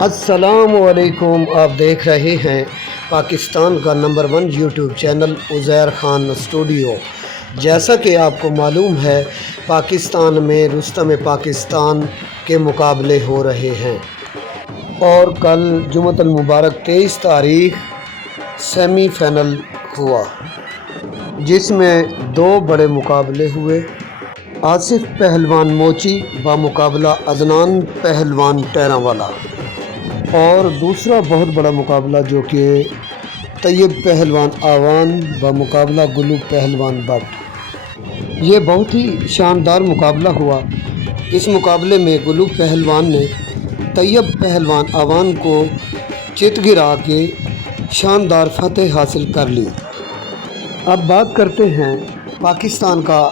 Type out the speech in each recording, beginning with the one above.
السلام علیکم، آپ دیکھ رہے ہیں پاکستان کا number 1 YouTube channel Uzair Khan studio. جیسا کہ آپ کو معلوم ہے، پاکستان میں رستم پاکستان کے مقابلے ہو رہے ہیں اور کل جمعۃ المبارک 23 تاریخ سیمی فائنل ہوا، جس میں 2 بڑے مقابلے ہوئے۔ آصف پہلوان موچی بمقابلہ عدنان پہلوان ٹیراں والا، اور دوسرا بہت بڑا مقابلہ جو کہ طیب پہلوان آوان بمقابلہ گلو پہلوان بٹ۔ یہ بہت ہی شاندار مقابلہ ہوا۔ اس مقابلے میں گلو پہلوان نے طیب پہلوان آوان کو چت گرا کے شاندار فتح حاصل کر لی۔ اب بات کرتے ہیں پاکستان کا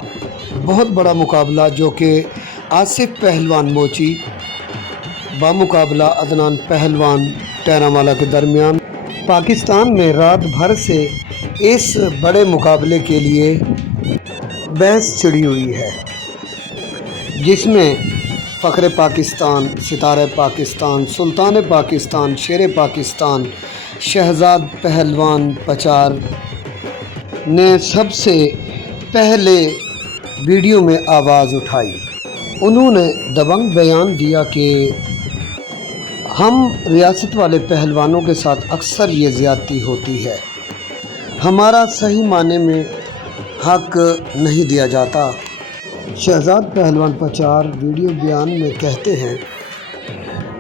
بہت بڑا مقابلہ جو کہ آصف پہلوان موچی بمقابلہ عدنان پہلوان ٹیراں والا کے درمیان۔ پاکستان میں رات بھر سے اس بڑے مقابلے کے لیے بحث چھڑی ہوئی ہے، جس میں فخر پاکستان، ستارہ پاکستان، سلطان پاکستان، شیر پاکستان شہزاد پہلوان پچار نے سب سے پہلے ویڈیو میں آواز اٹھائی۔ انہوں نے دبنگ بیان دیا کہ ہم ریاست والے پہلوانوں کے ساتھ اکثر یہ زیادتی ہوتی ہے، ہمارا صحیح معنی میں حق نہیں دیا جاتا۔ شہزاد پہلوان پچار ویڈیو بیان میں کہتے ہیں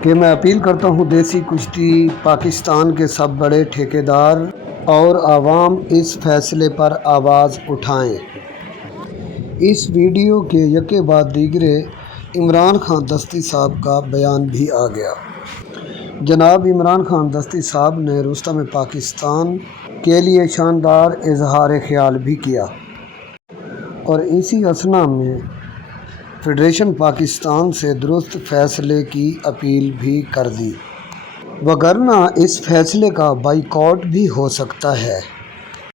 کہ میں اپیل کرتا ہوں دیسی کشتی پاکستان کے سب بڑے ٹھیکیدار اور عوام اس فیصلے پر آواز اٹھائیں۔ اس ویڈیو کے یکے بعد دیگرے عمران خان دستی صاحب کا بیان بھی آ گیا۔ جناب عمران خان دستی صاحب نے رستم پاکستان کے لیے شاندار اظہار خیال بھی کیا اور اسی اثنا میں فیڈریشن پاکستان سے درست فیصلے کی اپیل بھی کر دی، وگرنہ اس فیصلے کا بائیکاٹ بھی ہو سکتا ہے۔